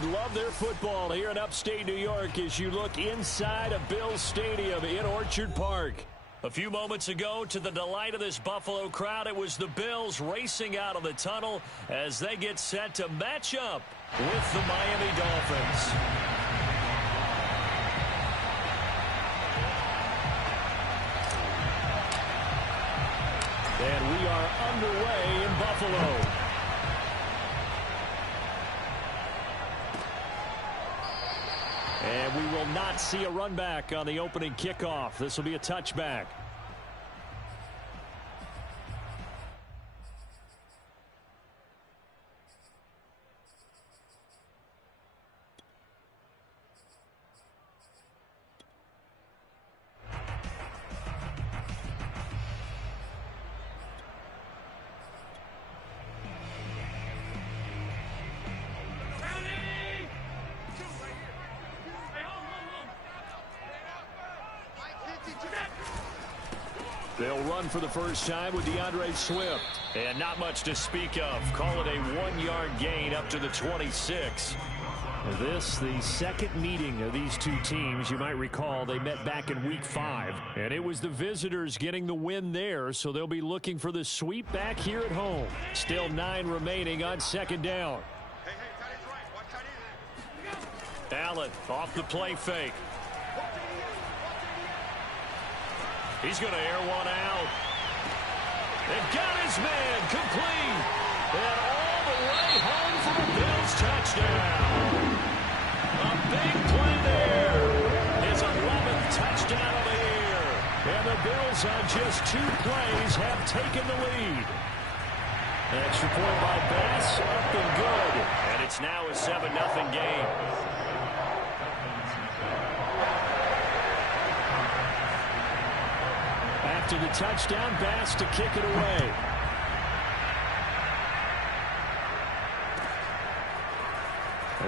Indeed, love their football here in upstate New York as you look inside of Bills Stadium in Orchard Park. A few moments ago, to the delight of this Buffalo crowd, it was the Bills racing out of the tunnel as they get set to match up with the Miami Dolphins. And we are underway in Buffalo. And we will not see a run back on the opening kickoff. This will be a touchback. They'll run for the first time with DeAndre Swift. And not much to speak of. Call it a 1-yard gain up to the 26. This, the second meeting of these two teams. You might recall they met back in Week 5. And it was the visitors getting the win there, so they'll be looking for the sweep back here at home. Still 9 remaining on second down. Allen off the play fake. He's going to air one out. They've got his man complete. And all the way home for the Bills touchdown. A big play there. His 11th touchdown of the year. And the Bills on just 2 plays have taken the lead. Extra point by Bass, up and good. And it's now a 7-0 game. After the touchdown, Bass to kick it away.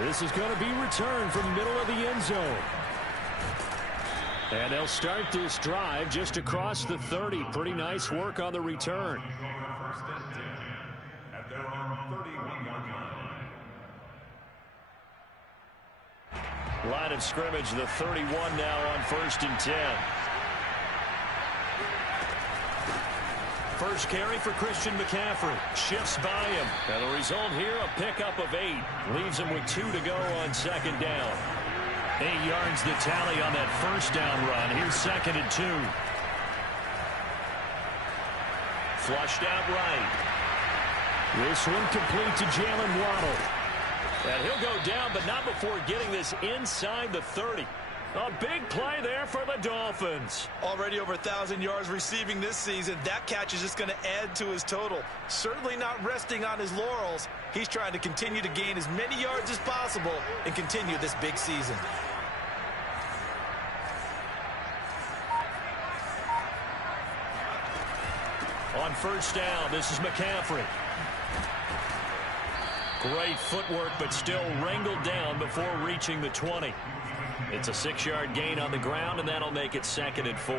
This is going to be returned from the middle of the end zone. And they'll start this drive just across the 30. Pretty nice work on the return. Line of scrimmage, the 31 now on 1st and 10. First carry for Christian McCaffrey. Shifts by him. And the result here, a pickup of 8. Leaves him with 2 to go on second down. 8 yards the tally on that first down run. Here's 2nd and 2. Flushed out right. This one complete to Jalen Waddle. And he'll go down, but not before getting this inside the 30. A big play there for the Dolphins. Already over 1,000 yards receiving this season. That catch is just going to add to his total. Certainly not resting on his laurels. He's trying to continue to gain as many yards as possible and continue this big season. On first down, this is McCaffrey. Great footwork, but still wrangled down before reaching the 20. It's a 6-yard gain on the ground, and that'll make it 2nd and 4.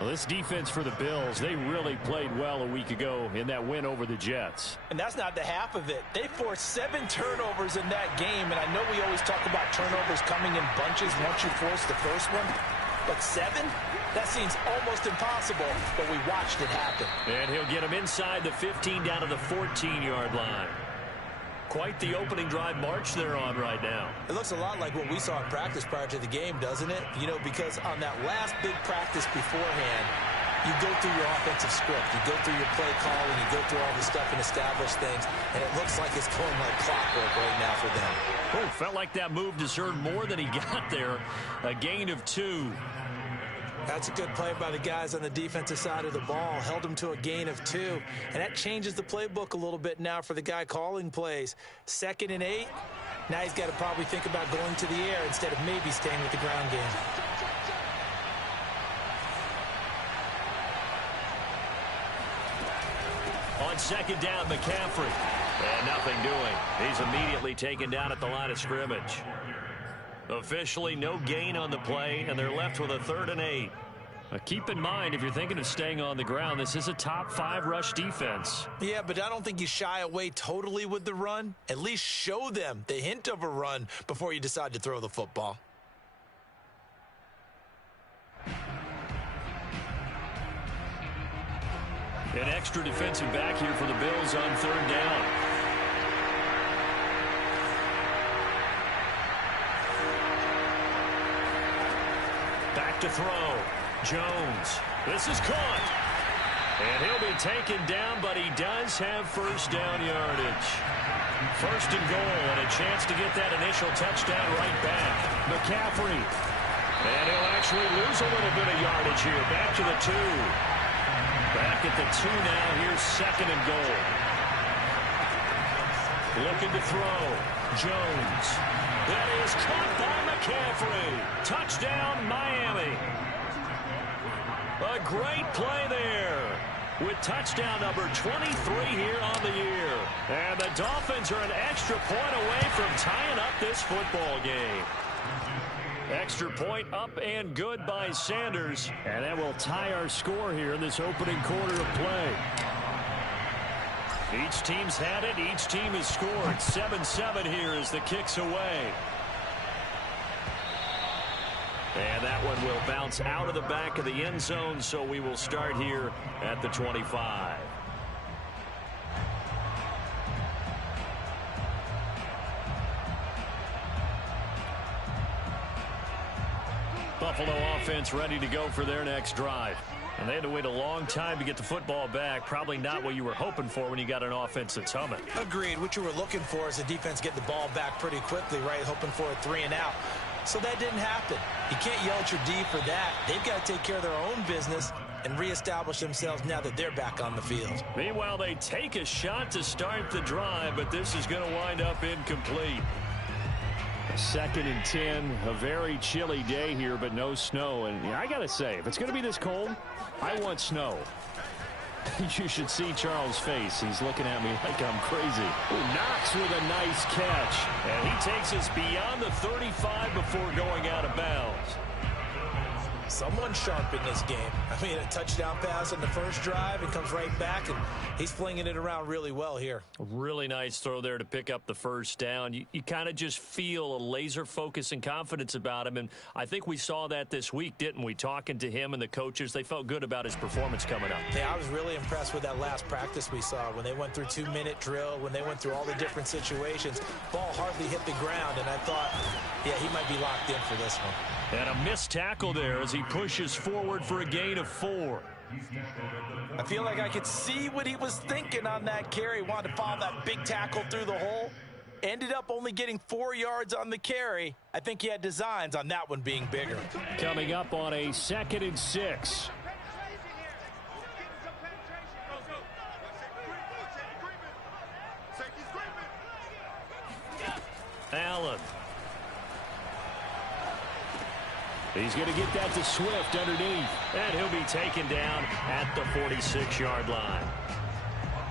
Well, this defense for the Bills, they really played well a week ago in that win over the Jets. And that's not the half of it. They forced 7 turnovers in that game, and I know we always talk about turnovers coming in bunches once you force the first one. But 7? That seems almost impossible, but we watched it happen. And he'll get him inside the 15 down to the 14-yard line. Quite the opening drive march they're on right now. It looks a lot like what we saw in practice prior to the game, doesn't it? You know, because on that last big practice beforehand, you go through your offensive script. You go through your play calling. You go through all the stuff and establish things. And it looks like it's going like clockwork right now for them. Oh, felt like that move deserved more than he got there. A gain of 2. That's a good play by the guys on the defensive side of the ball. Held them to a gain of 2. And that changes the playbook a little bit now for the guy calling plays. 2nd and 8. Now he's got to probably think about going to the air instead of maybe staying with the ground game. On second down, McCaffrey. And nothing doing. He's immediately taken down at the line of scrimmage. Officially no gain on the play, and they're left with a 3rd and 8. Keep in mind, if you're thinking of staying on the ground, this is a top 5 rush defense. Yeah, but I don't think you shy away totally with the run. At least show them the hint of a run before you decide to throw the football. An extra defensive back here for the Bills on 3rd down. Back to throw. Jones. This is caught. And he'll be taken down, but he does have first down yardage. 1st and goal, and a chance to get that initial touchdown right back. McCaffrey. And he'll actually lose a little bit of yardage here. Back to the 2. Back at the 2 now. Here's 2nd and goal. Looking to throw. Jones. That is caught by McCaffrey. Touchdown, Miami. A great play there with touchdown number 23 here on the year. And the Dolphins are an extra point away from tying up this football game. Extra point up and good by Sanders. And that will tie our score here in this opening quarter of play. Each team's had it. Each team has scored. 7-7 here as the kick's away. And that one will bounce out of the back of the end zone, so we will start here at the 25. Buffalo offense ready to go for their next drive. And they had to wait a long time to get the football back. Probably not what you were hoping for when you got an offense that's humming. Agreed. What you were looking for is the defense get the ball back pretty quickly, right? Hoping for a 3 and out. So that didn't happen. You can't yell at your D for that. They've got to take care of their own business and reestablish themselves now that they're back on the field. Meanwhile, they take a shot to start the drive, but this is going to wind up incomplete. 2nd and 10, a very chilly day here, but no snow. And I got to say, if it's going to be this cold, I want snow. You should see Charles' face. He's looking at me like I'm crazy. Knox with a nice catch. And he takes us beyond the 35 before going out of bounds. Someone sharp in this game. I mean, a touchdown pass on the first drive and comes right back, and he's flinging it around really well here. A really nice throw there to pick up the first down. You kind of just feel a laser focus and confidence about him, and I think we saw that this week, didn't we? Talking to him and the coaches, they felt good about his performance coming up. Yeah, I was really impressed with that last practice we saw when they went through 2-minute drill, when they went through all the different situations. Ball hardly hit the ground, and I thought, yeah, he might be locked in for this one. And a missed tackle there as he pushes forward for a gain of 4. I feel like I could see what he was thinking on that carry. Wanted to follow that big tackle through the hole. Ended up only getting 4 yards on the carry. I think he had designs on that one being bigger. Coming up on a 2nd and 6. Allen. He's going to get that to Swift underneath. And he'll be taken down at the 46-yard line.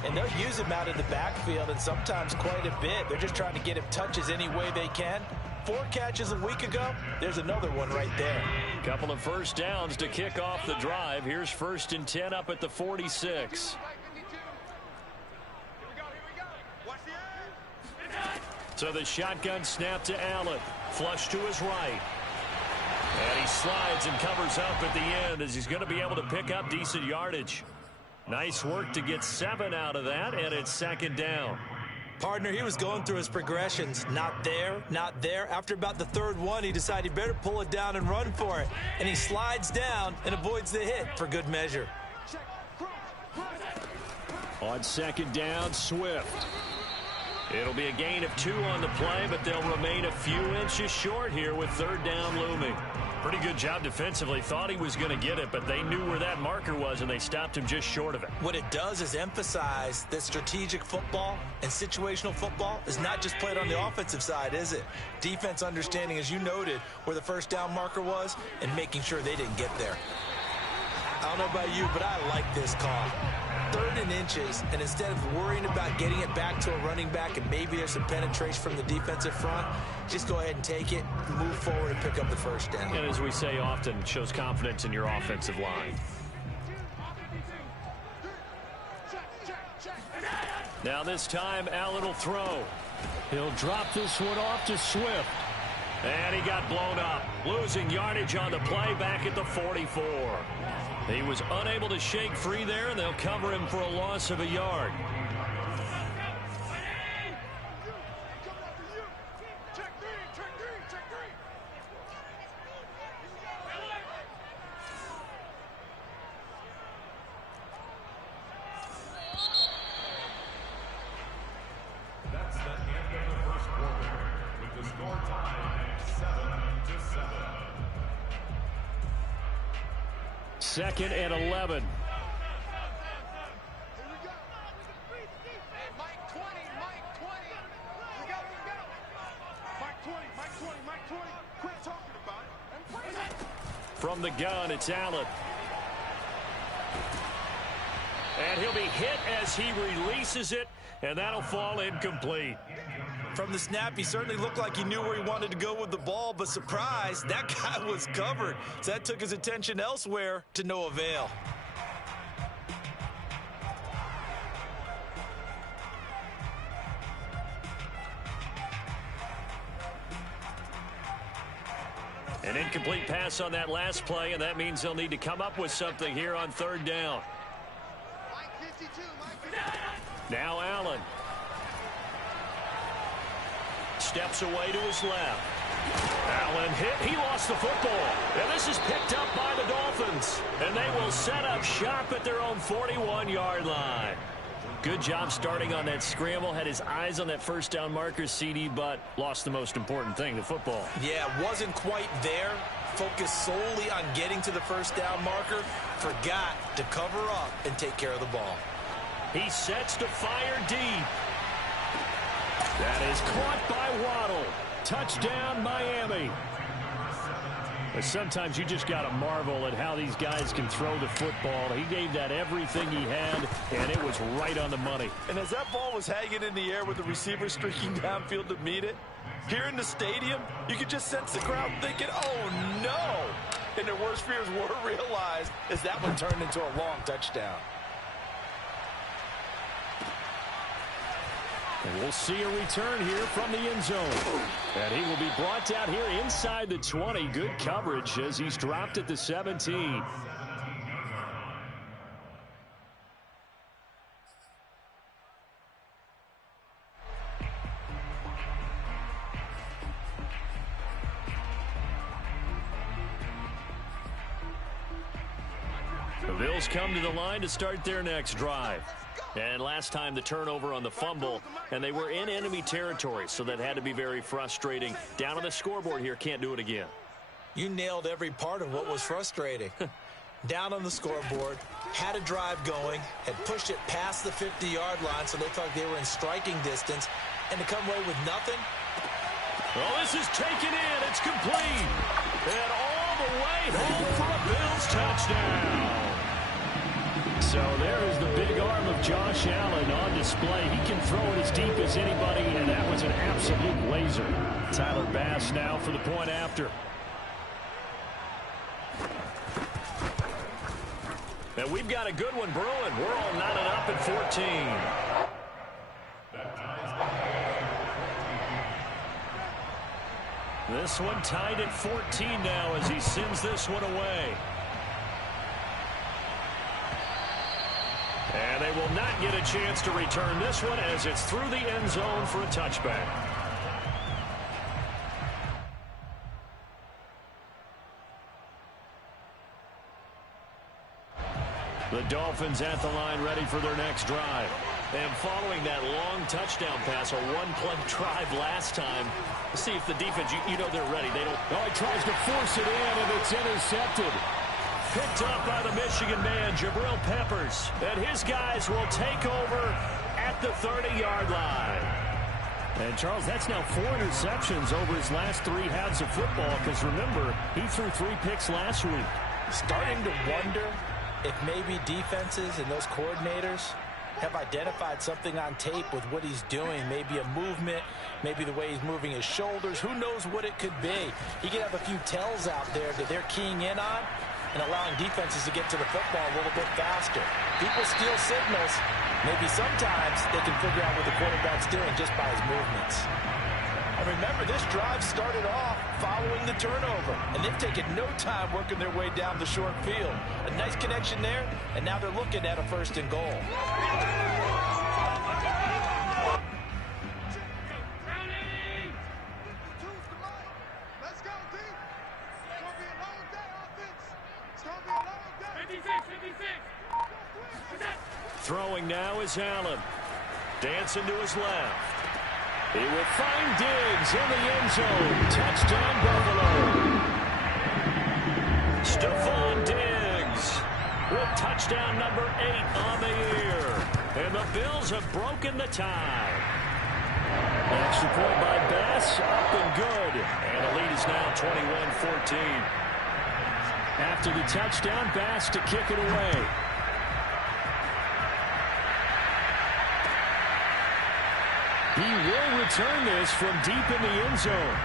And they'll use him out in the backfield, and sometimes quite a bit. They're just trying to get him touches any way they can. 4 catches a week ago. There's another one right there. Couple of first downs to kick off the drive. Here's 1st and 10 up at the 46. So the shotgun snap to Allen. Flush to his right. And he slides and covers up at the end as he's going to be able to pick up decent yardage. Nice work to get 7 out of that, and it's 2nd down. Partner, he was going through his progressions. Not there, not there. After about the 3rd one, he decided he better pull it down and run for it. And he slides down and avoids the hit for good measure. On 2nd down, Swift. It'll be a gain of 2 on the play, but they'll remain a few inches short here with 3rd down looming. Pretty good job defensively. Thought he was going to get it, but they knew where that marker was, and they stopped him just short of it. What it does is emphasize that strategic football and situational football is not just played on the offensive side, is it? Defense understanding, as you noted, where the first down marker was and making sure they didn't get there. I don't know about you, but I like this call. 3rd and inches, and instead of worrying about getting it back to a running back and maybe there's some penetration from the defensive front, just go ahead and take it, move forward, and pick up the first down. And as we say often, it shows confidence in your offensive line. Now this time, Allen will throw. He'll drop this one off to Swift. And he got blown up, losing yardage on the play back at the 44. He was unable to shake free there, and they'll cover him for a loss of a yard. That's the end of the first quarter, with the score tied 7-7. 2nd and 11. From the gun, it's Allen. And he'll be hit as he releases it, and that'll fall incomplete. From the snap, he certainly looked like he knew where he wanted to go with the ball, but surprise, that guy was covered. So that took his attention elsewhere to no avail. An incomplete pass on that last play, and that means they'll need to come up with something here on 3rd down. Now Allen. Steps away to his left. Allen hit. He lost the football. And this is picked up by the Dolphins. And they will set up shop at their own 41-yard line. Good job starting on that scramble. Had his eyes on that first down marker, CD, but lost the most important thing, the football. Yeah, wasn't quite there. Focused solely on getting to the first down marker. Forgot to cover up and take care of the ball. He sets to fire deep. That is caught by Waddle. Touchdown, Miami. But sometimes you just got to marvel at how these guys can throw the football. He gave that everything he had, and it was right on the money. And as that ball was hanging in the air with the receiver streaking downfield to meet it, here in the stadium, you could just sense the crowd thinking, oh, no. And their worst fears were realized as that one turned into a long touchdown. And we'll see a return here from the end zone. And he will be brought down here inside the 20. Good coverage as he's dropped at the 17. The Bills come to the line to start their next drive. And last time the turnover on the fumble, and they were in enemy territory, so that had to be very frustrating. Down on the scoreboard here, can't do it again. You nailed every part of what was frustrating. Down on the scoreboard, had a drive going, had pushed it past the 50-yard line, so they thought they were in striking distance, and to come away with nothing. Well, this is taken in. It's complete. And all the way home for a Bills touchdown. So there is the big arm of Josh Allen on display. He can throw it as deep as anybody, and that was an absolute laser. Tyler Bass now for the point after. And we've got a good one brewing. We're all knotted up at 14. This one tied at 14 now as he sends this one away. And they will not get a chance to return this one as it's through the end zone for a touchback. The Dolphins at the line ready for their next drive. And following that long touchdown pass, a one-play drive last time, let's see if the defense, you know they're ready. They don't. Oh, he tries to force it in, and it's intercepted. Picked up by the Michigan man, Jabril Peppers. And his guys will take over at the 30-yard line. And, Charles, that's now 4 interceptions over his last 3 halves of football, because, remember, he threw 3 picks last week. Starting to wonder if maybe defenses and those coordinators have identified something on tape with what he's doing, maybe a movement, maybe the way he's moving his shoulders, who knows what it could be. He could have a few tells out there that they're keying in on and allowing defenses to get to the football a little bit faster. People steal signals. Maybe sometimes they can figure out what the quarterback's doing just by his movements. And remember, this drive started off following the turnover, and they've taken no time working their way down the short field. A nice connection there, and now they're looking at a 1st and goal. Throwing now is Allen. Dancing to his left. He will find Diggs in the end zone. Touchdown, Buffalo. Stephon Diggs with touchdown number 8 on the year. And the Bills have broken the tie. Extra point by Bass, up and good. And the lead is now 21-14. After the touchdown, Bass to kick it away. He will return this from deep in the end zone.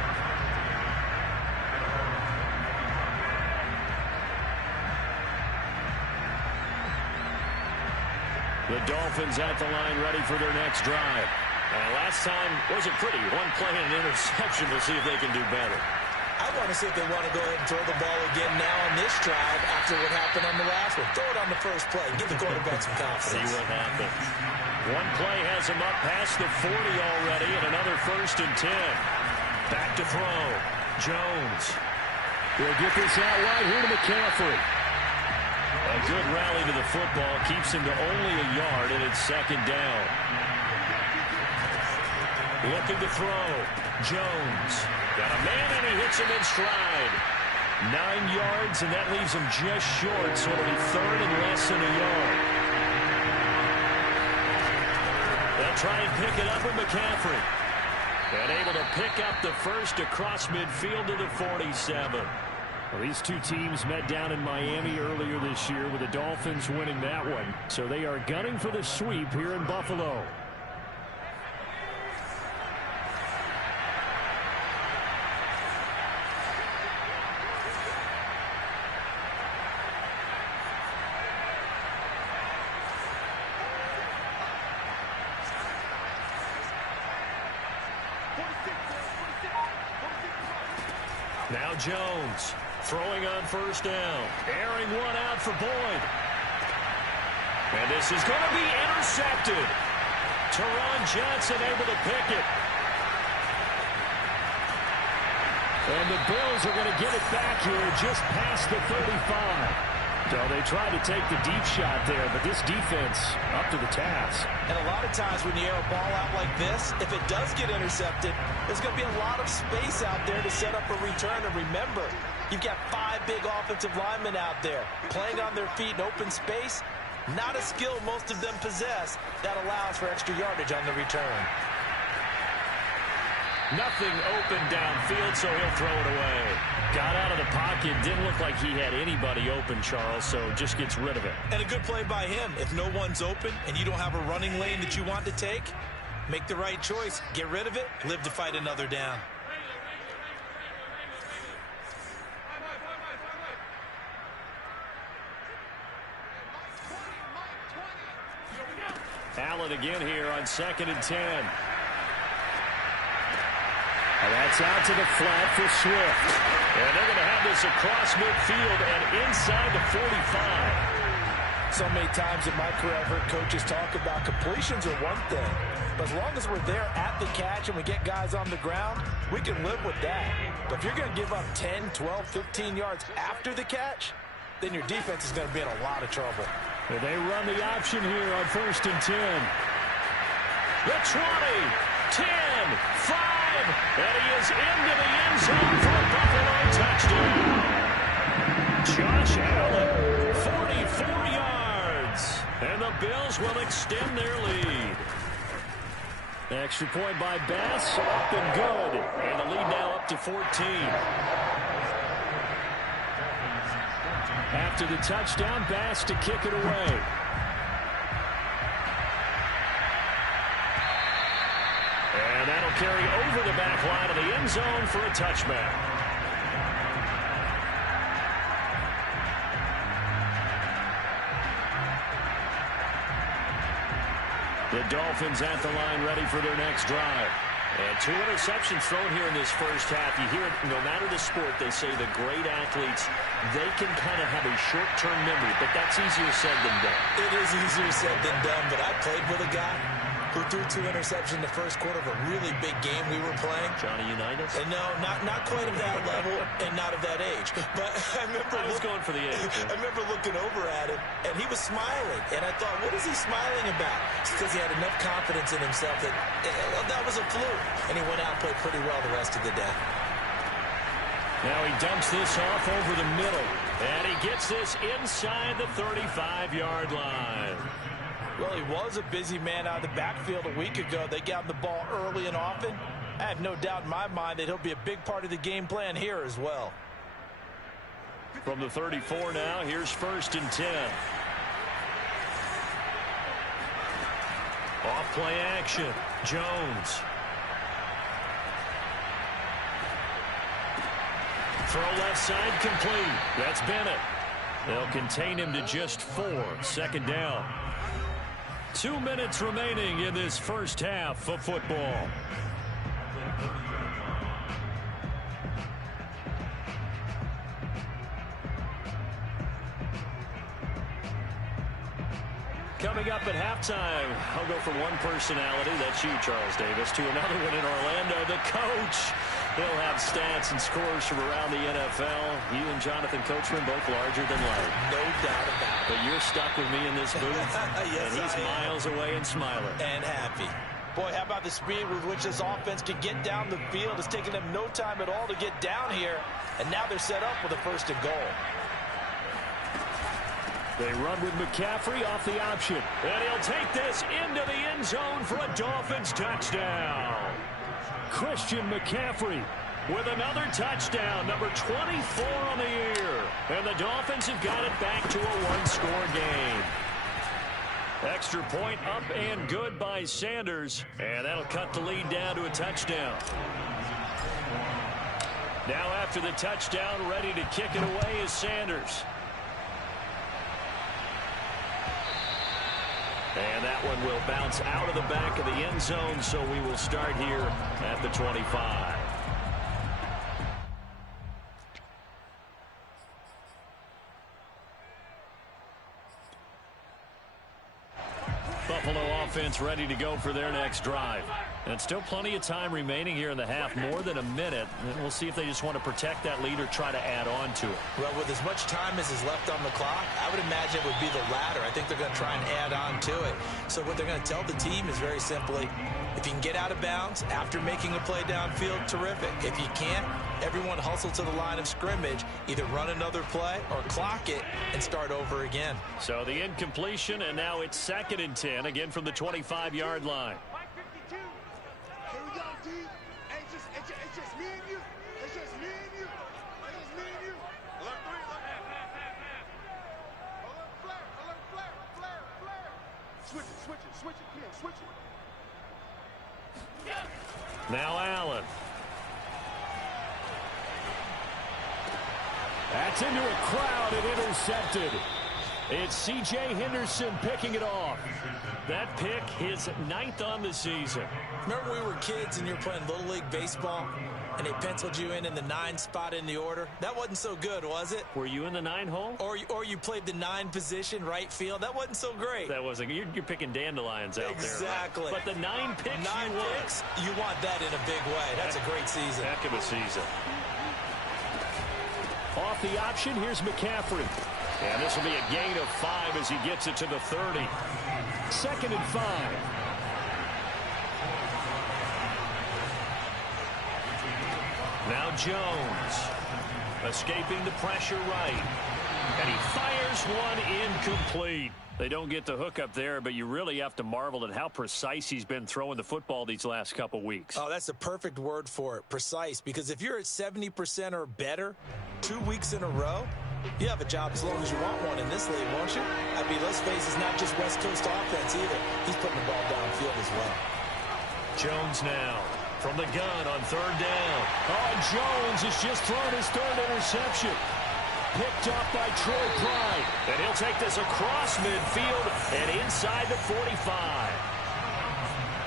The Dolphins at the line ready for their next drive. Last time wasn't pretty. One play and an interception. We'll see if they can do better. I want to see if they want to go ahead and throw the ball again now on this drive after what happened on the last one. Throw it on the first play. Give the quarterback some confidence. See what happens. One play has him up past the 40 already, and another 1st and 10. Back to throw. Jones. He'll get this out wide here to McCaffrey. A good rally to the football keeps him to only a yard, and it's 2nd down. Looking to throw. Jones. Got a man, and he hits him in stride. 9 yards, and that leaves him just short, so it'll be 3rd and less than a yard. They'll try and pick it up with McCaffrey. And able to pick up the first across midfield to the 47. Well, these two teams met down in Miami earlier this year with the Dolphins winning that one. So they are gunning for the sweep here in Buffalo. Now Jones throwing on 1st down. Airing one out for Boyd. And this is going to be intercepted. Teron Johnson able to pick it. And the Bills are going to get it back here just past the 35. So they tried to take the deep shot there, but this defense up to the task. And a lot of times when you air a ball out like this, if it does get intercepted, there's going to be a lot of space out there to set up a return. And remember, you've got 5 big offensive linemen out there playing on their feet in open space. Not a skill most of them possess that allows for extra yardage on the return. Nothing open downfield, so he'll throw it away. Got out of the pocket. Didn't look like he had anybody open, Charles, so just gets rid of it. And a good play by him. If no one's open and you don't have a running lane that you want to take, make the right choice. Get rid of it. Live to fight another down. Allen again here on 2nd and 10. And that's out to the flat for Swift. And they're going to have this across midfield and inside the 45. So many times in my career I've heard coaches talk about completions are one thing, but as long as we're there at the catch and we get guys on the ground, we can live with that. But if you're going to give up 10, 12, 15 yards after the catch, then your defense is going to be in a lot of trouble. And they run the option here on 1st and 10. The 20, 10, 5. And he is into the end zone for a Buffalo touchdown. Josh Allen, 44 yards. And the Bills will extend their lead. Extra point by Bass, up and good. And the lead now up to 14. After After the touchdown, Bass to kick it away. And that'll carry over the back line of the end zone for a touchback. The Dolphins at the line ready for their next drive. And 2 interceptions thrown here in this first half. You hear it, no matter the sport, they say the great athletes, they can kind of have a short-term memory, but that's easier said than done. It is easier said than done, but I played with a guy who threw 2 interceptions in the first quarter of a really big game we were playing. Johnny Unitas? And no, not quite of that level and not of that age. But I was going for the age. I remember looking over at him, and he was smiling. And I thought, what is he smiling about? It's because he had enough confidence in himself that that was a fluke. And he went out and played pretty well the rest of the day. Now he dumps this off over the middle. And he gets this inside the 35-yard line. Well, he was a busy man out of the backfield a week ago. They got him the ball early and often. I have no doubt in my mind that he'll be a big part of the game plan here as well. From the 34 now, here's 1st and 10. Off play action. Jones. Throw left side complete. That's Bennett. They'll contain him to just 4. 2nd down. 2 minutes remaining in this first half of football. Coming up at halftime, I'll go from one personality, that's you, Charles Davis, to another one in Orlando, the coach. He'll have stats and scores from around the NFL. You and Jonathan Coachman both larger than life. No doubt about it. But you're stuck with me in this booth. Yes, and he's miles away and smiling. And happy. Boy, how about the speed with which this offense can get down the field? It's taken them no time at all to get down here. And now they're set up with a 1st and goal. They run with McCaffrey off the option. And he'll take this into the end zone for a Dolphins touchdown. Christian McCaffrey with another touchdown, number 24 on the year. And the Dolphins have got it back to a 1-score game. Extra point up and good by Sanders. And that'll cut the lead down to a touchdown. Now after the touchdown, ready to kick it away is Sanders. And that one will bounce out of the back of the end zone, so we will start here at the 25. Buffalo offense ready to go for their next drive. And still plenty of time remaining here in the half, more than a minute. And we'll see if they just want to protect that lead or try to add on to it. Well, with as much time as is left on the clock, I would imagine it would be the latter. I think they're going to try and add on to it. So what they're going to tell the team is very simply, if you can get out of bounds after making a play downfield, terrific. If you can't, everyone hustle to the line of scrimmage, either run another play or clock it and start over again. So the incompletion, and now it's 2nd and 10, again from the 25-yard line. It's just me and you. It's just me and you. It's just me and you. Alert 3, alert flare. Switch it, Ken, switch it. Now Allen. That's into a crowd and intercepted. It's C.J. Henderson picking it off. That pick, his 9th on the season. Remember we were kids and you were playing Little League Baseball and they penciled you in the 9 spot in the order? That wasn't so good, was it? Were you in the 9 hole? Or you played the 9 position, right field? That wasn't so great. That wasn't. You're picking dandelions out exactly. there. Right? But the 9 picks, 9 picks, you want that in a big way. That's a great season. Heck of a season. Off the option, here's McCaffrey. And this will be a gain of 5 as he gets it to the 30. 2nd and 5. Now Jones. Escaping the pressure right. And he fires one incomplete. They don't get the hook up there, but you really have to marvel at how precise he's been throwing the football these last couple weeks. Oh, that's the perfect word for it, precise. Because if you're at 70% or better 2 weeks in a row, You have a job as long as you want one in this league, won't you? I mean, let's face it, it's not just West Coast offense either. He's putting the ball downfield as well. Jones now from the gun on third down. Oh, Jones has just thrown his third interception. Picked up by Troy Pride. And he'll take this across midfield and inside the 45.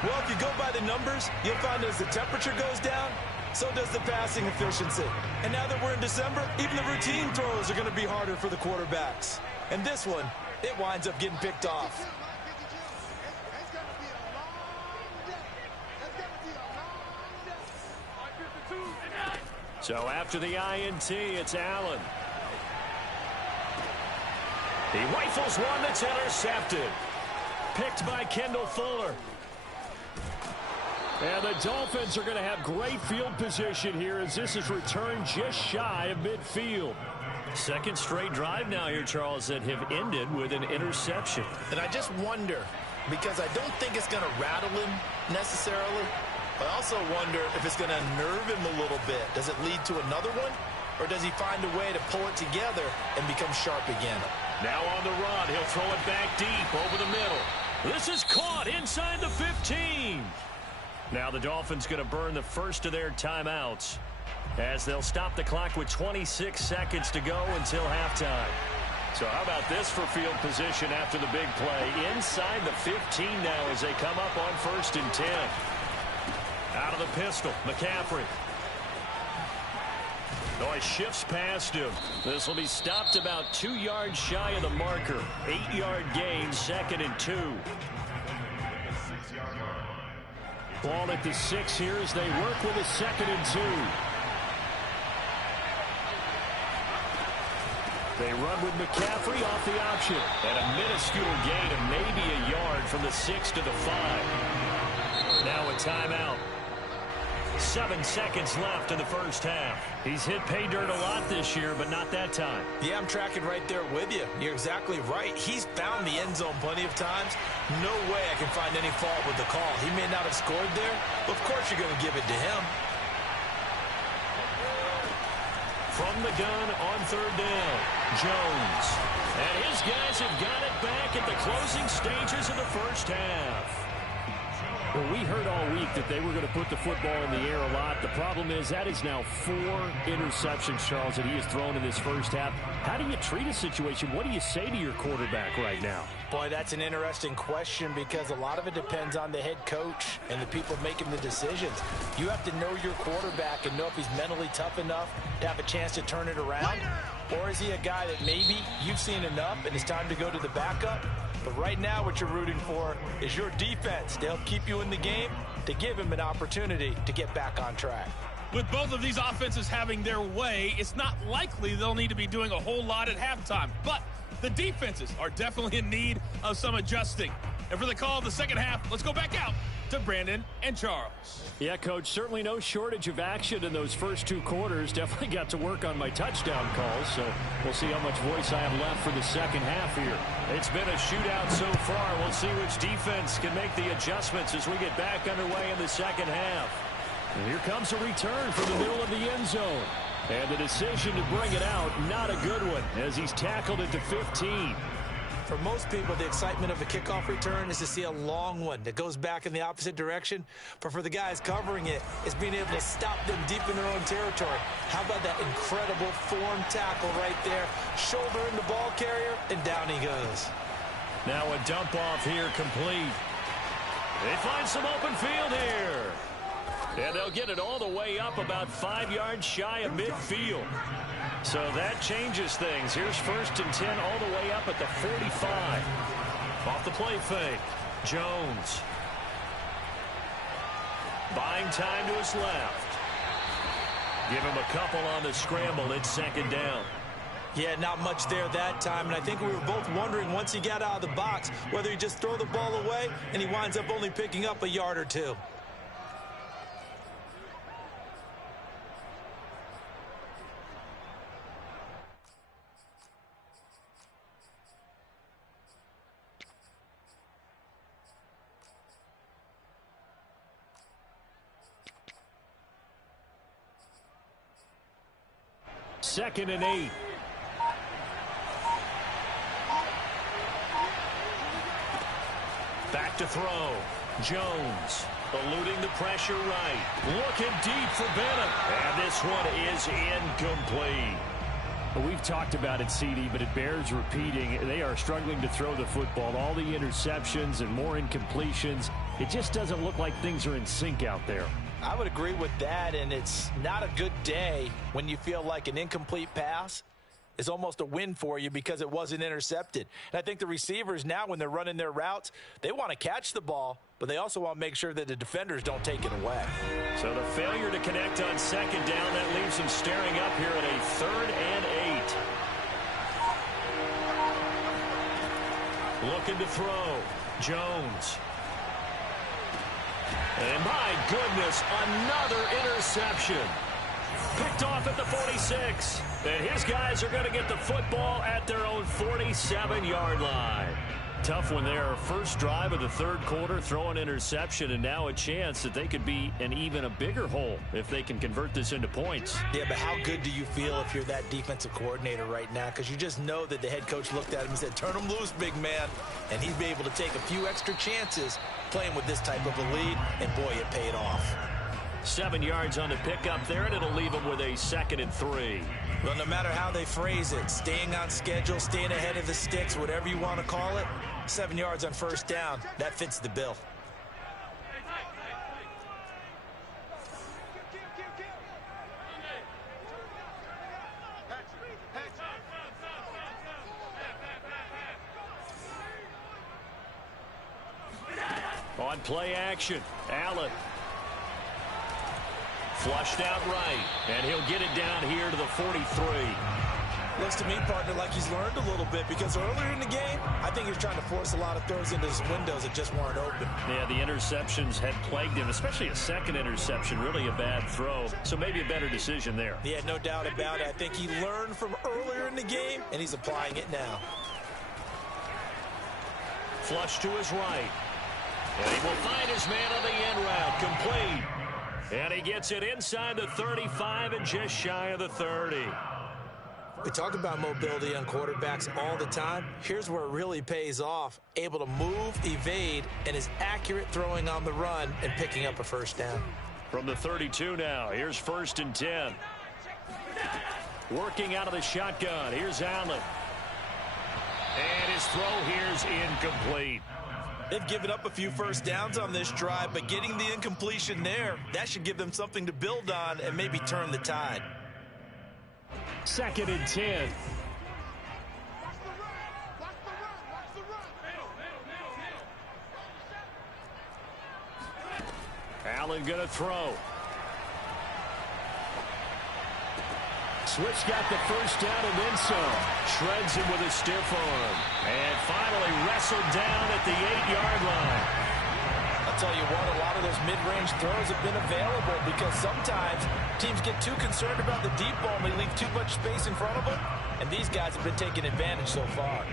Well, if you go by the numbers, you'll find as the temperature goes down, so does the passing efficiency. And now that we're in December, even the routine throws are going to be harder for the quarterbacks. And this one, it winds up getting picked off. So after the INT, it's Allen. He rifles one that's intercepted. Picked by Kendall Fuller. And the Dolphins are going to have great field position here as this is returned just shy of midfield. Second straight drive now here, Charles, that have ended with an interception. And I just wonder, because I don't think it's going to rattle him necessarily. I also wonder if it's going to nerve him a little bit. Does it lead to another one? Or does he find a way to pull it together and become sharp again? Now on the run, he'll throw it back deep over the middle. This is caught inside the 15. Now the Dolphins going to burn the first of their timeouts as they'll stop the clock with 26 seconds to go until halftime. So how about this for field position after the big play? Inside the 15 now as they come up on 1st and 10. Out of the pistol, McCaffrey. Oh, he shifts past him. This will be stopped about 2 yards shy of the marker. 8-yard gain, 2nd and 2. Ball at the 6 here as they work with a 2nd and 2. They run with McCaffrey off the option. And a minuscule gain of maybe a yard from the 6 to the 5. Now a timeout. 7 seconds left in the first half. He's hit pay dirt a lot this year, but not that time. Yeah, I'm tracking right there with you. You're exactly right. He's found the end zone plenty of times. No way I can find any fault with the call. He may not have scored there, but of course you're going to give it to him. From the gun on third down, Jones. And his guys have got it back at the closing stages of the first half. Well, we heard all week that they were going to put the football in the air a lot. The problem is that is now 4 interceptions, Charles, that he has thrown in this first half. How do you treat a situation? What do you say to your quarterback right now? Boy, that's an interesting question because a lot of it depends on the head coach and the people making the decisions. You have to know your quarterback and know if he's mentally tough enough to have a chance to turn it around. Or is he a guy that maybe you've seen enough and it's time to go to the backup? But right now what you're rooting for is your defense to help keep you in the game, to give him an opportunity to get back on track. With both of these offenses having their way, it's not likely they'll need to be doing a whole lot at halftime. But the defenses are definitely in need of some adjusting. And for the call of the second half, let's go back out to Brandon and Charles. Yeah, Coach, certainly no shortage of action in those first 2 quarters. Definitely got to work on my touchdown calls, so we'll see how much voice I have left for the second half here. It's been a shootout so far. We'll see which defense can make the adjustments as we get back underway in the second half. And here comes a return from the middle of the end zone. And the decision to bring it out, not a good one, as he's tackled it to 15. For most people, the excitement of a kickoff return is to see a long one that goes back in the opposite direction. But for the guys covering it, it's being able to stop them deep in their own territory. How about that incredible form tackle right there? Shoulder in the ball carrier, and down he goes. Now a dump off here complete. They find some open field here. And they'll get it all the way up about 5 yards shy of midfield. So that changes things. Here's 1st and 10 all the way up at the 45. Off the play fake. Jones. Buying time to his left. Give him a couple on the scramble. It's 2nd down. Yeah, not much there that time, and I think we were both wondering once he got out of the box whether he just throw the ball away and he winds up only picking up a yard or 2. Second and 8. Back to throw. Jones eluding the pressure right. Looking deep for Bennett. And this one is incomplete. Well, we've talked about it, CD, but it bears repeating. They are struggling to throw the football. All the interceptions and more incompletions. It just doesn't look like things are in sync out there. I would agree with that, and it's not a good day when you feel like an incomplete pass is almost a win for you because it wasn't intercepted. And I think the receivers now, when they're running their routes, they want to catch the ball, but they also want to make sure that the defenders don't take it away. So the failure to connect on second down, that leaves them staring up here at a 3rd and 8. Looking to throw. Jones. And my goodness, another interception. Picked off at the 46. And his guys are going to get the football at their own 47-yard line. Tough one there. First drive of the 3rd quarter, throw an interception, and now a chance that they could be in even a bigger hole if they can convert this into points. Yeah, but how good do you feel if you're that defensive coordinator right now? Because you just know that the head coach looked at him and said, turn him loose, big man. And he'd be able to take a few extra chances playing with this type of a lead, and boy, it paid off. 7 yards on the pickup there, and it'll leave them with a 2nd and 3. Well, no matter how they phrase it, staying on schedule, staying ahead of the sticks, whatever you want to call it, 7 yards on first down, that fits the bill. On play action, Allen. Flushed out right, and he'll get it down here to the 43. Looks to me, partner, like he's learned a little bit, because earlier in the game, I think he was trying to force a lot of throws into his windows that just weren't open. Yeah, the interceptions had plagued him, especially a second interception, really a bad throw. So maybe a better decision there. Yeah, no doubt about it. I think he learned from earlier in the game, and he's applying it now. Flush to his right. And he will find his man on the end route, complete. And he gets it inside the 35 and just shy of the 30. We talk about mobility on quarterbacks all the time. Here's where it really pays off. Able to move, evade, and is accurate throwing on the run and picking up a first down. From the 32 now, here's 1st and 10. Working out of the shotgun, here's Allen. And his throw here's incomplete. They've given up a few first downs on this drive, but getting the incompletion there, that should give them something to build on and maybe turn the tide. 2nd and 10. Allen gonna throw. Switch got the first down and then some. Shreds him with a stiff arm. And finally wrestled down at the 8-yard line. I'll tell you what, a lot of those mid-range throws have been available because sometimes teams get too concerned about the deep ball and they leave too much space in front of them, and these guys have been taking advantage so far.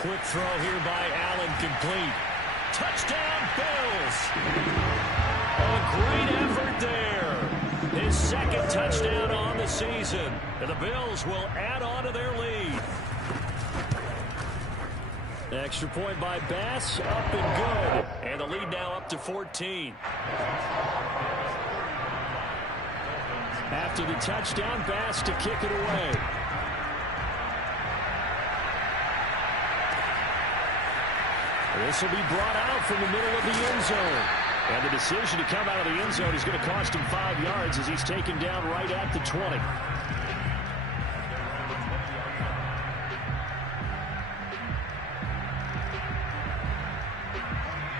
Quick throw here by Allen, complete. Touchdown, Bills! A great effort there. His 2nd touchdown on the season. And the Bills will add on to their lead. Extra point by Bass, up and good. And the lead now up to 14. After the touchdown, Bass to kick it away. This will be brought out from the middle of the end zone. And the decision to come out of the end zone is going to cost him 5 yards as he's taken down right at the 20.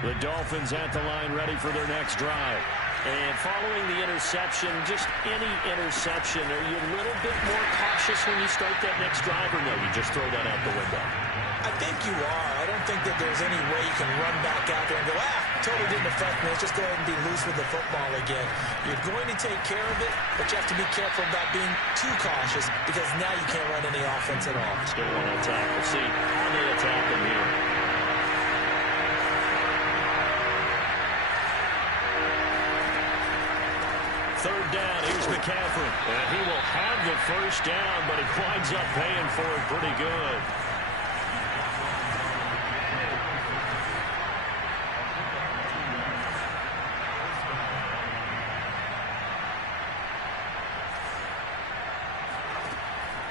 The Dolphins at the line ready for their next drive. And following the interception, just any interception, are you a little bit more cautious when you start that next drive, or no, you just throw that out the window? I think you are. I don't think that there's any way you can run back out there and go, totally didn't affect me. Let's just go ahead and be loose with the football again. You're going to take care of it, but you have to be careful about being too cautious because now you can't run any offense at all. Still want to attack. We'll see how they attack him here. And he will have the first down, but he winds up paying for it pretty good.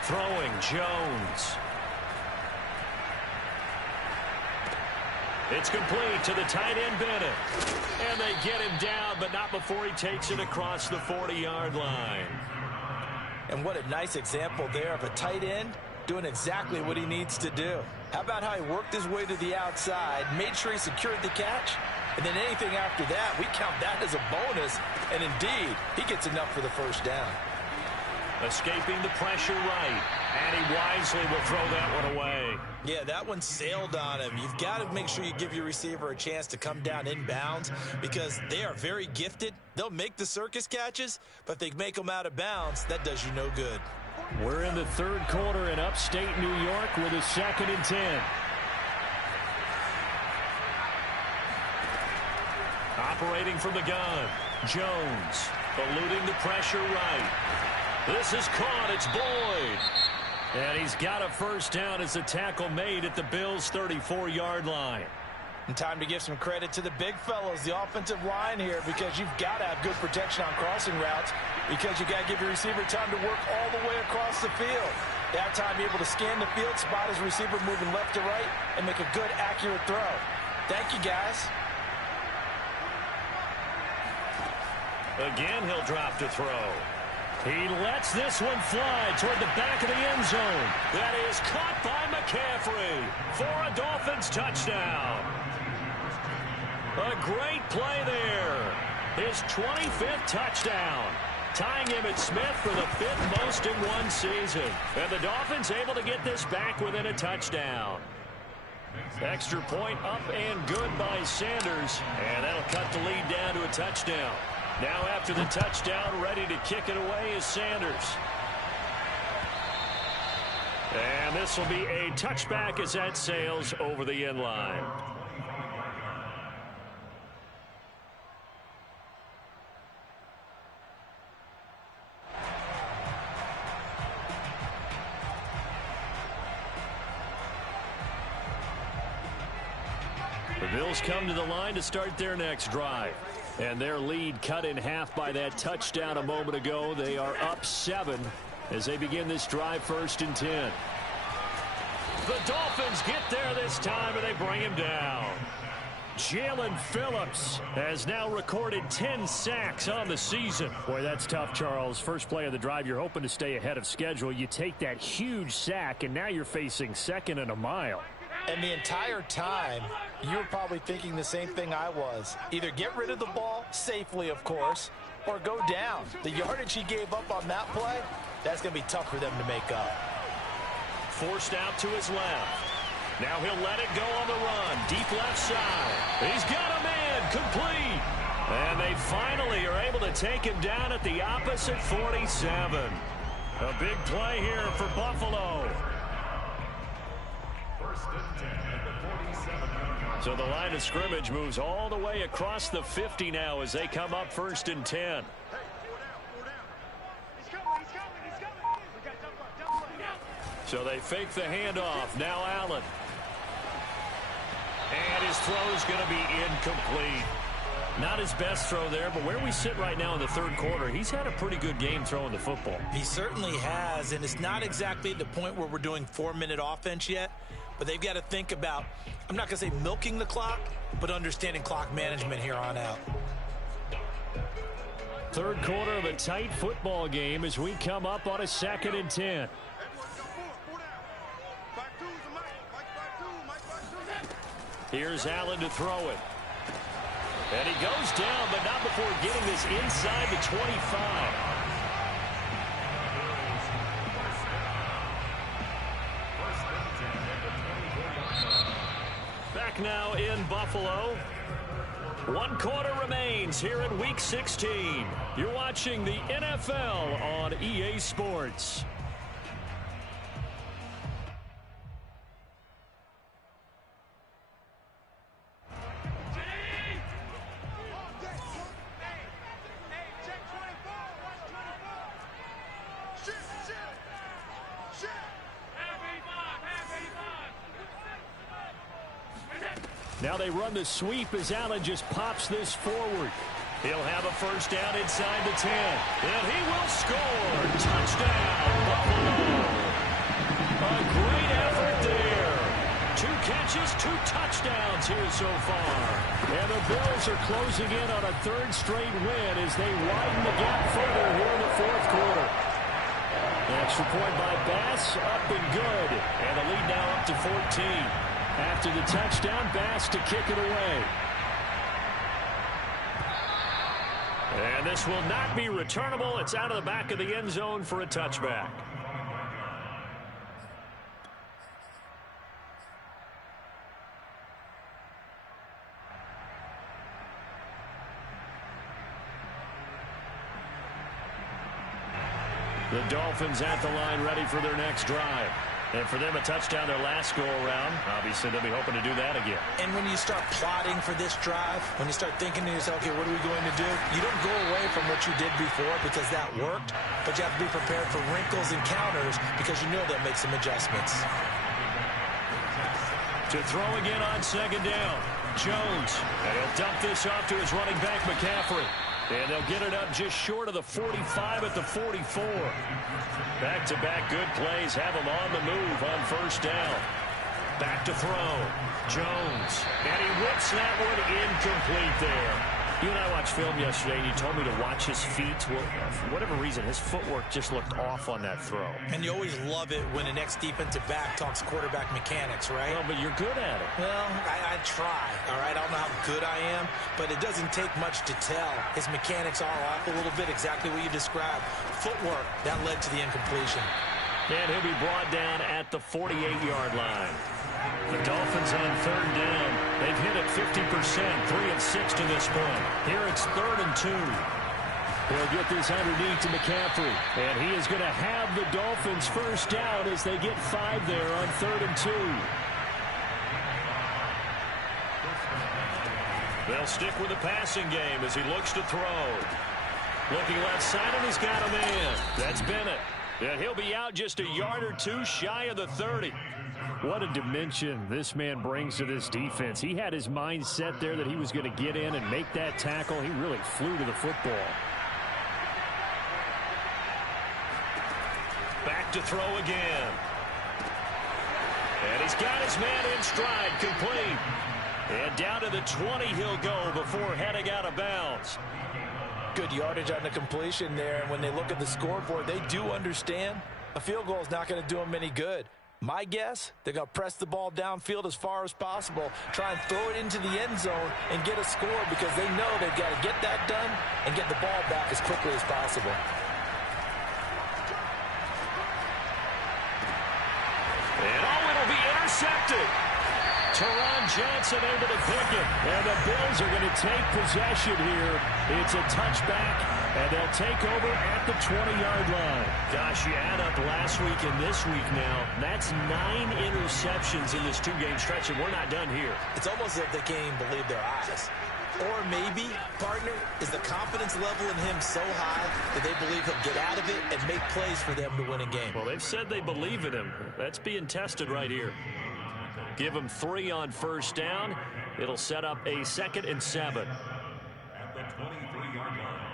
Throwing Jones. It's complete to the tight end Bennett. And they get him down, but not before he takes it across the 40-yard line. And what a nice example there of a tight end doing exactly what he needs to do. How about how he worked his way to the outside, made sure he secured the catch, and then anything after that, we count that as a bonus. And indeed, he gets enough for the first down. Escaping the pressure right, and he wisely will throw that one away. Yeah, that one sailed on him. You've got to make sure you give your receiver a chance to come down inbounds because they are very gifted. They'll make the circus catches, but if they make them out of bounds, that does you no good. We're in the third quarter in upstate New York with a 2nd and 10. Operating from the gun, Jones eluding the pressure right. This is caught. It's Boyd. And he's got a first down as the tackle made at the Bills' 34-yard line. And time to give some credit to the big fellows, the offensive line here, because you've got to have good protection on crossing routes because you got to give your receiver time to work all the way across the field. That time, be able to scan the field, spot his receiver moving left to right, and make a good, accurate throw. Thank you, guys. Again, he'll drop to throw. He lets this one fly toward the back of the end zone. That is caught by McCaffrey for a Dolphins touchdown. A great play there. His 25th touchdown, tying him at Smith for the 5th most in one season. And the Dolphins able to get this back within a touchdown. Extra point up and good by Sanders. And that'll cut the lead down to a touchdown. Now after the touchdown, ready to kick it away is Sanders. And this will be a touchback as that sails over the end line. The Bills come to the line to start their next drive. And their lead cut in half by that touchdown a moment ago. They are up 7 as they begin this drive, 1st and 10. The Dolphins get there this time, and they bring him down. Jalen Phillips has now recorded 10 sacks on the season. Boy, that's tough, Charles. First play of the drive, you're hoping to stay ahead of schedule. You take that huge sack, and now you're facing 2nd and a mile. And the entire time, you were probably thinking the same thing I was. Either get rid of the ball, safely, of course, or go down. The yardage he gave up on that play, that's going to be tough for them to make up. Forced out to his left. Now he'll let it go on the run. Deep left side. He's got a man complete. And they finally are able to take him down at the opposite 47. A big play here for Buffalo. So the line of scrimmage moves all the way across the 50 now as they come up 1st and 10. So they fake the handoff. Now Allen. And his throw is going to be incomplete. Not his best throw there, but where we sit right now in the third quarter, he's had a pretty good game throwing the football. He certainly has, and it's not exactly at the point where we're doing 4-minute offense yet, but they've got to think about, I'm not going to say milking the clock, but understanding clock management here on out. Third quarter of a tight football game as we come up on a 2nd and 10. Here's Allen to throw it. And he goes down, but not before getting this inside the 25. Back now in Buffalo. 1 quarter remains here in Week 16. You're watching the NFL on EA Sports. Now they run the sweep as Allen just pops this forward. He'll have a first down inside the 10. And he will score. Touchdown, Buffalo. A great effort there. 2 catches, 2 touchdowns here so far. And the Bills are closing in on a 3rd straight win as they widen the gap further here in the 4th quarter. An extra point by Bass, up and good. And the lead now up to 14. After the touchdown, Bass to kick it away. And this will not be returnable. It's out of the back of the end zone for a touchback. The Dolphins at the line ready for their next drive. And for them, a touchdown their last go-around. Obviously, they'll be hoping to do that again. And when you start plotting for this drive, when you start thinking to yourself, okay, what are we going to do? You don't go away from what you did before because that worked, but you have to be prepared for wrinkles and counters because you know they'll make some adjustments. To throw again on 2nd down, Jones. And he'll dump this off to his running back, McCaffrey. And they'll get it up just short of the 45 at the 44. Back-to-back good plays have him on the move on 1st down. Back to throw. Jones. And he whips that one incomplete there. You and I watched film yesterday, and you told me to watch his feet. Well, for whatever reason, his footwork just looked off on that throw. And you always love it when an ex-defensive back talks quarterback mechanics, right? Well, but you're good at it. Well, I try, all right? I don't know how good I am, but it doesn't take much to tell. His mechanics are off a little bit, exactly what you described. Footwork, that led to the incompletion. And he'll be brought down at the 48-yard line. The Dolphins on 3rd down. They've hit it 50%, 3 of 6 to this point. Here it's 3rd and 2. He'll get this underneath to McCaffrey. And he is going to have the Dolphins first down as they get 5 there on 3rd and 2. They'll stick with the passing game as he looks to throw. Looking left side, and he's got a man. That's Bennett. And he'll be out just a yard or 2 shy of the 30. What a dimension this man brings to this defense. He had his mind set there that he was going to get in and make that tackle. He really flew to the football. Back to throw again. And he's got his man in stride, complete. And down to the 20 he'll go before heading out of bounds. Good yardage on the completion there. And when they look at the scoreboard, they do understand a field goal is not going to do them any good. My guess, they're going to press the ball downfield as far as possible, try and throw it into the end zone and get a score because they know they've got to get that done and get the ball back as quickly as possible. And it'll be intercepted. Teron Johnson able to pick it. And the Bills are going to take possession here. It's a touchback, and they'll take over at the 20-yard line. Gosh, you add up last week and this week now. That's 9 interceptions in this 2-game stretch, and we're not done here. It's almost as if they can't even believe their eyes. Or maybe, partner, is the confidence level in him so high that they believe he'll get out of it and make plays for them to win a game. Well, they've said they believe in him. That's being tested right here. Give him 3 on 1st down. It'll set up a 2nd and 7. At the 23-yard line.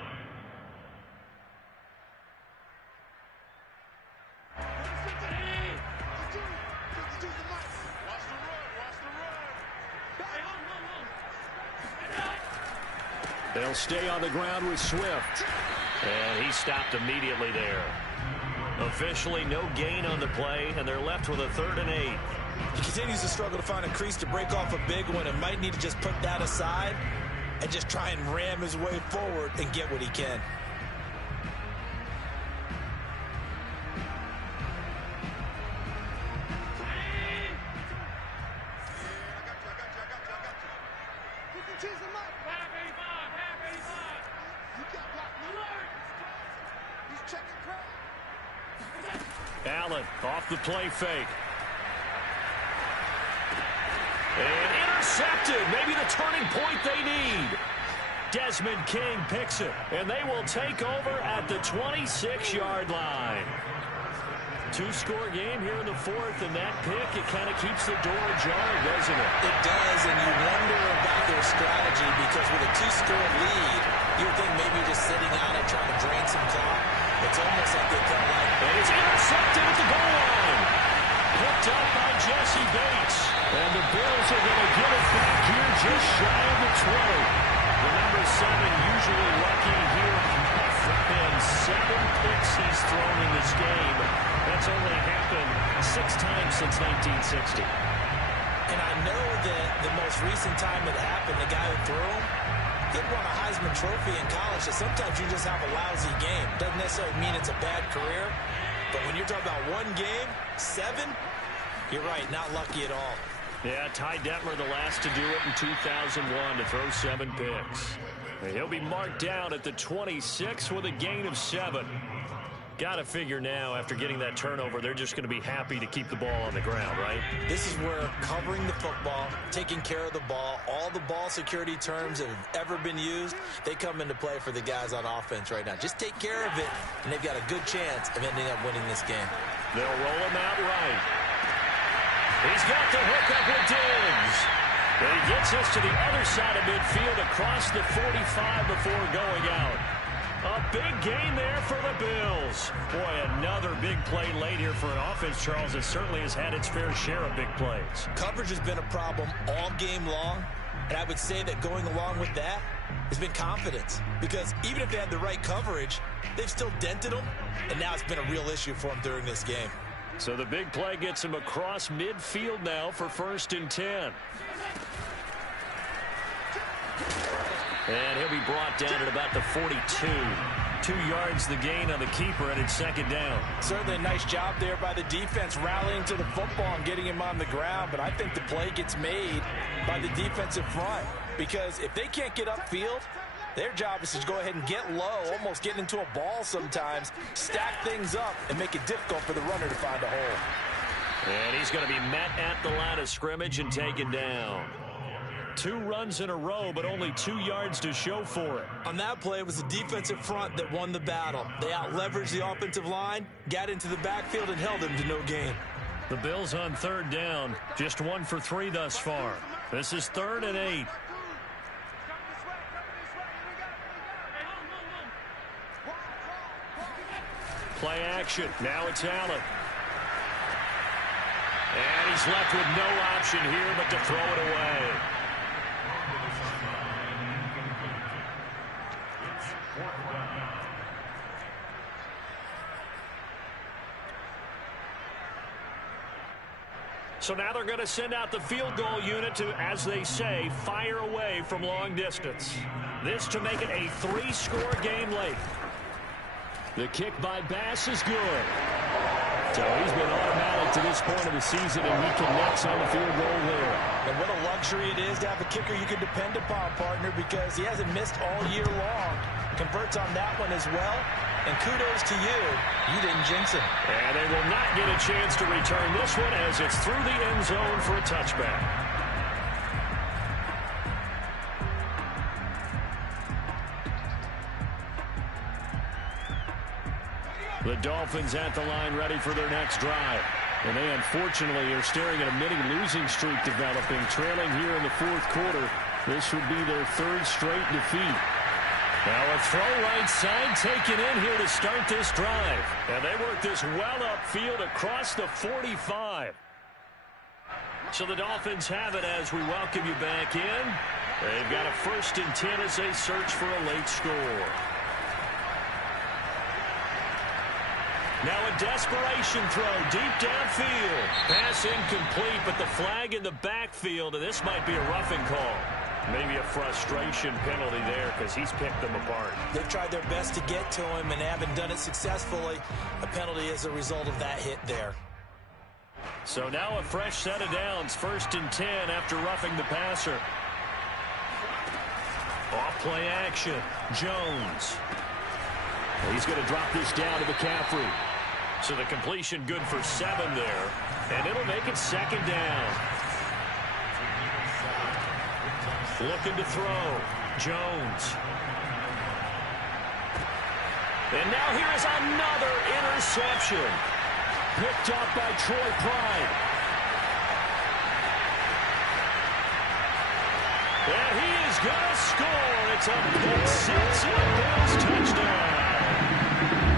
They'll stay on the ground with Swift. And he stopped immediately there. Officially no gain on the play, and they're left with a 3rd and 8. He continues to struggle to find a crease to break off a big one and might need to just put that aside and just try and ram his way forward and get what he can. Allen off the play fake. And intercepted. Maybe the turning point they need. Desmond King picks it. And they will take over at the 26-yard line. Two-score game here in the fourth, and that pick, it kind of keeps the door ajar, doesn't it? It does, and you wonder about their strategy because with a two-score lead, you would think maybe just sitting on it, trying to drain some clock. It's almost like they felt like... And it's intercepted at the goal line. Picked up by Jesse Bates. And the Bills are going to get it back here just shy of the 20. The number 7 usually lucky here. And 7 picks he's thrown in this game. That's only happened 6 times since 1960. And I know that the most recent time it happened, the guy who threw him, he won a Heisman Trophy in college, so sometimes you just have a lousy game. Doesn't necessarily mean it's a bad career, but when you're talking about one game, 7, you're right, not lucky at all. Yeah, Ty Detmer the last to do it in 2001 to throw 7 picks. And he'll be marked down at the 26 with a gain of 7. Got to figure now, after getting that turnover, they're just going to be happy to keep the ball on the ground, right? This is where covering the football, taking care of the ball, all the ball security terms that have ever been used, they come into play for the guys on offense right now. Just take care of it, and they've got a good chance of ending up winning this game. They'll roll him out right. He's got the hook up with Diggs. But he gets us to the other side of midfield across the 45 before going out. A big gain there for the Bills. Boy, another big play late here for an offense, Charles, that certainly has had its fair share of big plays. Coverage has been a problem all game long, and I would say that going along with that has been confidence. Because even if they had the right coverage, they've still dented them, and now it's been a real issue for them during this game. So the big play gets him across midfield now for 1st and 10. And he'll be brought down at about the 42. 2 yards the gain on the keeper, and it's 2nd down. Certainly a nice job there by the defense rallying to the football and getting him on the ground, but I think the play gets made by the defensive front because if they can't get upfield, their job is to go ahead and get low, almost get into a ball sometimes, stack things up, and make it difficult for the runner to find a hole. And he's going to be met at the line of scrimmage and taken down. 2 runs in a row, but only 2 yards to show for it. On that play, it was the defensive front that won the battle. They out-leveraged the offensive line, got into the backfield, and held him to no gain. The Bills on 3rd down, just 1 for 3 thus far. This is 3rd and 8. Play action. Now it's Allen. And he's left with no option here but to throw it away. So now they're going to send out the field goal unit to, as they say, fire away from long distance. This to make it a 3-score game late. The kick by Bass is good. So he's been automatic to this point of the season, and he connects on the field goal there. And what a luxury it is to have a kicker you can depend upon, partner, because he hasn't missed all year long. Converts on that one as well. And kudos to you. You didn't jinx him. And they will not get a chance to return this one as it's through the end zone for a touchback. The Dolphins at the line ready for their next drive. And they unfortunately are staring at a mini losing streak developing, trailing here in the 4th quarter. This would be their 3rd straight defeat. Now a throw right side taken in here to start this drive. And they work this well upfield across the 45. So the Dolphins have it as we welcome you back in. They've got a 1st and 10 as they search for a late score. Now a desperation throw deep downfield. Pass incomplete, but the flag in the backfield, and this might be a roughing call. Maybe a frustration penalty there because he's picked them apart. They've tried their best to get to him and haven't done it successfully. A penalty as a result of that hit there. So now a fresh set of downs, 1st and 10 after roughing the passer. Off play action. Jones. He's going to drop this down to McCaffrey. So the completion good for 7 there. And it'll make it 2nd down. Looking to throw. Jones. And now here is another interception. picked up by Troy Pride. And he is going to score. It's a pick six and a Bills touchdown.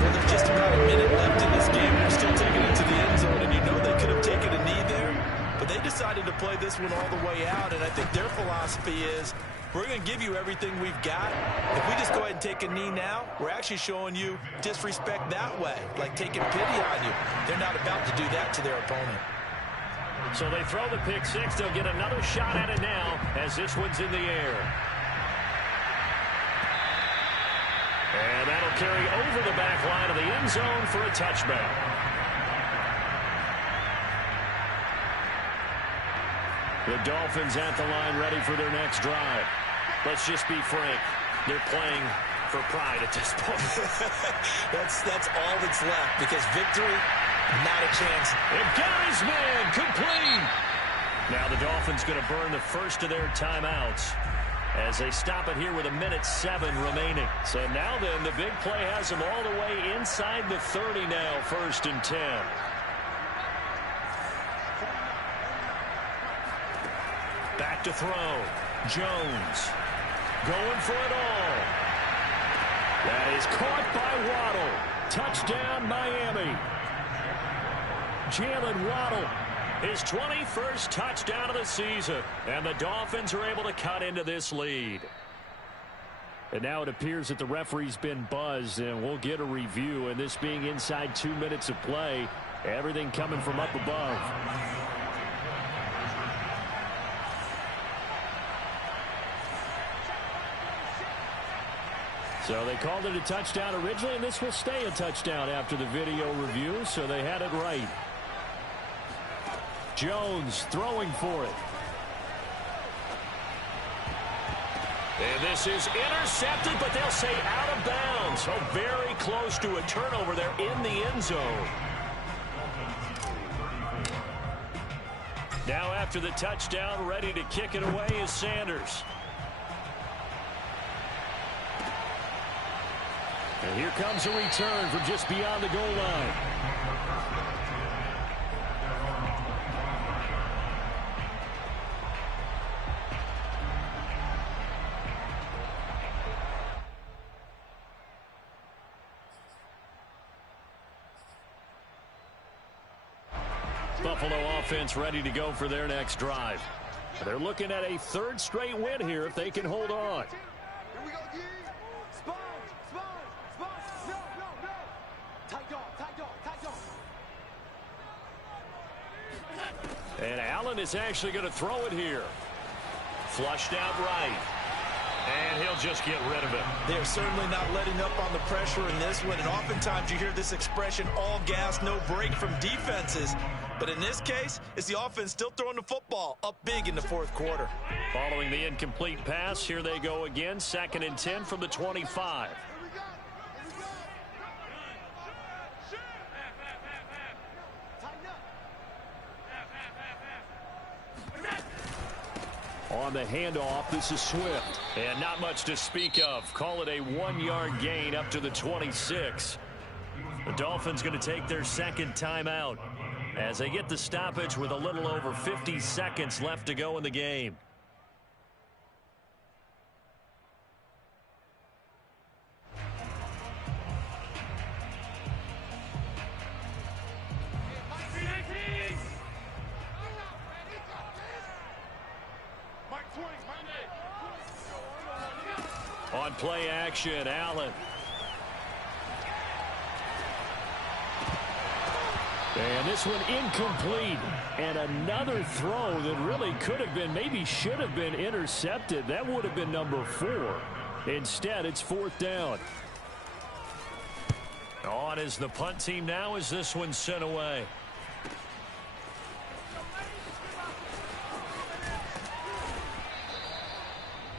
Well, there's just about a minute left in this game. They're still taking it to the end zone, and you know they could have taken a knee there, but they decided to play this one all the way out, and I think their philosophy is, we're going to give you everything we've got. If we just go ahead and take a knee now, we're actually showing you disrespect that way, like taking pity on you. They're not about to do that to their opponent. So they throw the pick six. They'll get another shot at it now as this one's in the air. And that'll carry over the back line of the end zone for a touchback. The Dolphins at the line ready for their next drive. Let's just be frank. They're playing for pride at this point. That's all that's left, because victory, not a chance. And got his man complete. Now the Dolphins going to burn the first of their timeouts as they stop it here with 1:07 remaining. So now then, the big play has them all the way inside the 30 now, 1st and 10. Back to throw. Jones going for it all. That is caught by Waddle. Touchdown, Miami. Jalen Waddle, his 21st touchdown of the season. And the Dolphins are able to cut into this lead. And now it appears that the referee's been buzzed, and we'll get a review. And this being inside 2 minutes of play, everything coming from up above. So they called it a touchdown originally, and this will stay a touchdown after the video review, so they had it right. Jones throwing for it. And this is intercepted, but they'll say out of bounds. So very close to a turnover there in the end zone. Now after the touchdown, ready to kick it away is Sanders. And here comes a return from just beyond the goal line. Buffalo offense ready to go for their next drive. They're looking at a 3rd straight win here if they can hold on. Here we go, Gee. Sponge. No. Tight dog. And Allen is actually going to throw it here. Flushed out right. And he'll just get rid of it. They're certainly not letting up on the pressure in this one. And oftentimes you hear this expression, all gas, no break, from defenses. But in this case, it's the offense still throwing the football up big in the 4th quarter. Following the incomplete pass, here they go again. 2nd and 10 from the 25. On the handoff, this is Swift. And not much to speak of. Call it a 1-yard gain up to the 26. The Dolphins going to take their 2nd timeout as they get the stoppage with a little over 50 seconds left to go in the game. On play action, Allen. And this one incomplete. And another throw that really could have been, maybe should have been intercepted. That would have been number 4. Instead, it's 4th down. On is the punt team now as this one's sent away.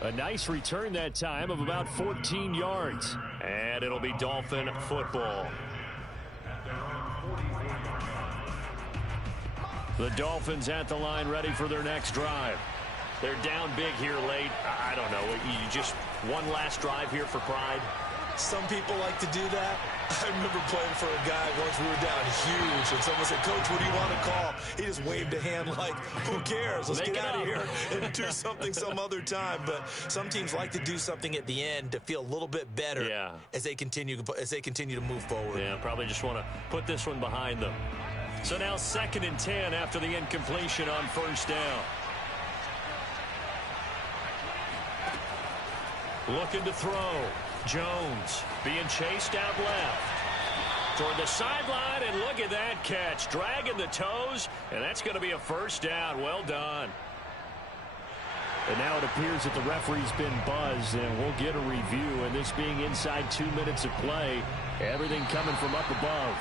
A nice return that time of about 14 yards. And it'll be Dolphin football. The Dolphins at the line ready for their next drive. They're down big here late. I don't know. You just one last drive here for pride. Some people like to do that. I remember playing for a guy once. We were down huge, and someone said, "Coach, what do you want to call?" He just waved a hand like, "Who cares? Let's get out of here and do something some other time." But some teams like to do something at the end to feel a little bit better as they continue to move forward. Yeah, probably just want to put this one behind them. So now 2nd and 10 after the incompletion on first down. Looking to throw. Jones being chased out left. Toward the sideline, and look at that catch. Dragging the toes, and that's going to be a first down. Well done. And now it appears that the referee's been buzzed, and we'll get a review. And this being inside 2 minutes of play, everything coming from up above.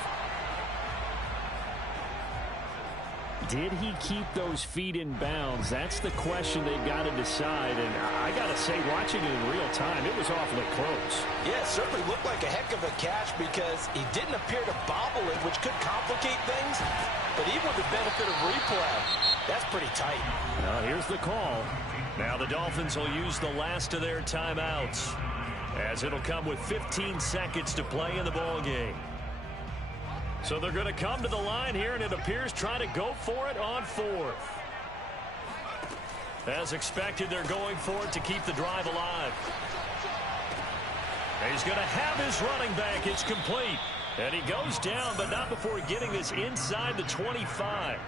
Did he keep those feet in bounds? That's the question they've got to decide. And I got to say, watching it in real time, it was awfully close. Yeah, it certainly looked like a heck of a catch because he didn't appear to bobble it, which could complicate things. But even with the benefit of replay, that's pretty tight. Now here's the call. Now the Dolphins will use the last of their timeouts, as it'll come with 15 seconds to play in the ball game. So they're going to come to the line here, and it appears try to go for it on 4th. As expected, they're going for it to keep the drive alive. He's going to have his running back. It's complete. And he goes down, but not before getting this inside the 25.